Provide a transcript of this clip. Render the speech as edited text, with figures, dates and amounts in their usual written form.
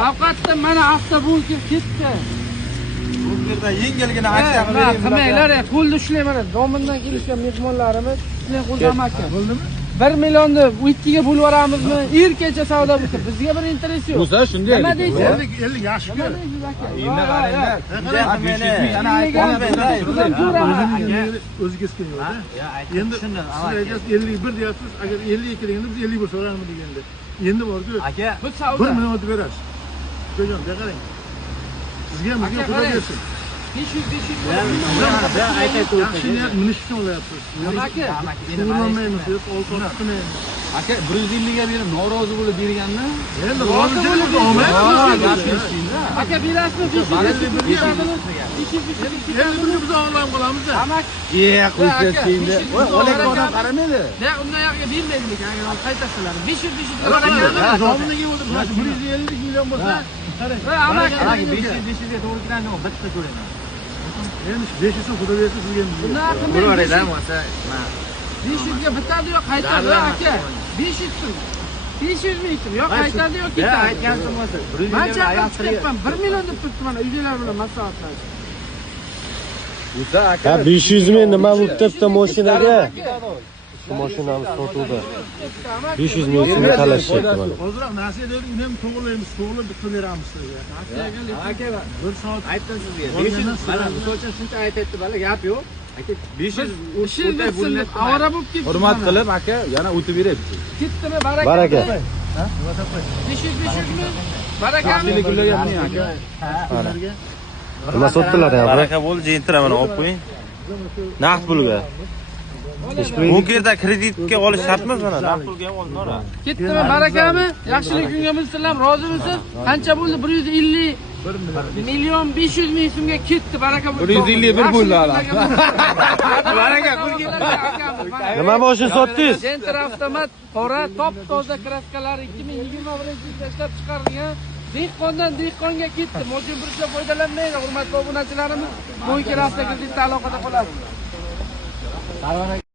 Faqatda mana avtobunker ketdi. Bunkerda yengilgina aksiya qilib Qilmanglar, qo'lda ushlayman. Domindan kelishgan mehmonlarimiz sizlar qo'ldan aka. Bo'ldimi? 1 millionni 2 ga bo'lib yuboramizmi? Erkacha savdo bo'lsa, bizga bir interes yo'q. Bo'lsa shunday. Nima deysiz? 50 yaxshi. Endi qaranglar. Yana O'ziga kelgan yo'q. Endi siz aytasiz 51 deyapsiz. Agar 52 deganda biz 50 bo'lsa so'raymiz deganda. Endi borku aka, bu savdo 1 million deb berasiz. Ko'jon, qarang. Sizga ham bizga xudo bersin. 500 Yaxshi minishni olyapsiz. Shug'ullanmaymiz, oltin tutmaymiz. aka 150 ga berib norozi bo'lib berganmi? Endi rozi bo'lib olmaymiz. aka berasizmi? 500 Endi biz olib qolamiz-da. Qo'ysiz endi. Olak odam qaramaydi. Ne, undan yoqqa bermaydik, agar qaytasizlar. 500 Zominga o'tirib, 150 million bo'lsa, qarang. 500 ga to'g'ri keladi, bitta to'layman. Endi 500 xudo bersa sizga ham. Bo'laveradi, bo'lsa. 500 ga bitadi yo qaytadi aka. 500 so'm. 500 ming so'm yo qaytadi yo ketadi. Aytgansiz bo'lsa. Men chaqirib 1 million deb turibdi mana uylar bilan maslahatlashib. O'ta aka. 500 ming nima bo'libdi mashinaga? Shu mashinamiz sotuvda. 500 ming so'm talashyapti mana. Hozirroq nasiya dedi, uni ham to'g'rilaymiz, to'g'rilab bitta beramiz sizga. Aka, 1 soat aytdim sizga. 500 mana o'sha shuncha aytayapti, bala gap yo'q. Aka 500 o'tay bo'linadi. Avara bo'lib ketdi. Hurmat qilib aka, yana o'tib berayapti. Ketdimi baraka? Baraka. 500 ming. Barakami. Gullaganmi aka? Nima sotdilar ham? Baraka bo'l, jentira mana olib qo'ying. Naqd pulga. Bunkerda kreditga olish shart emas mana. Naqd pulga ham olinadi. Ketdimi barakami? Yaxshilik kunga bilsinlar, rozimisiz? Qancha bo'ldi? 150 million 500 ming so'mga ketdi, baraka bo'ldi. 151 bo'ldi hali. Baraka pul ketdi. Nima mashina sotdingiz? Center avtomat qora top toza kraskalari 2021-yilda ishlab chiqarilgan. Dehqondan dehqonga ketdi. Mojin bircha foydalanmaydi, hurmatli obunachilarimiz. Bunker avtokreditda aloqada qolasiz.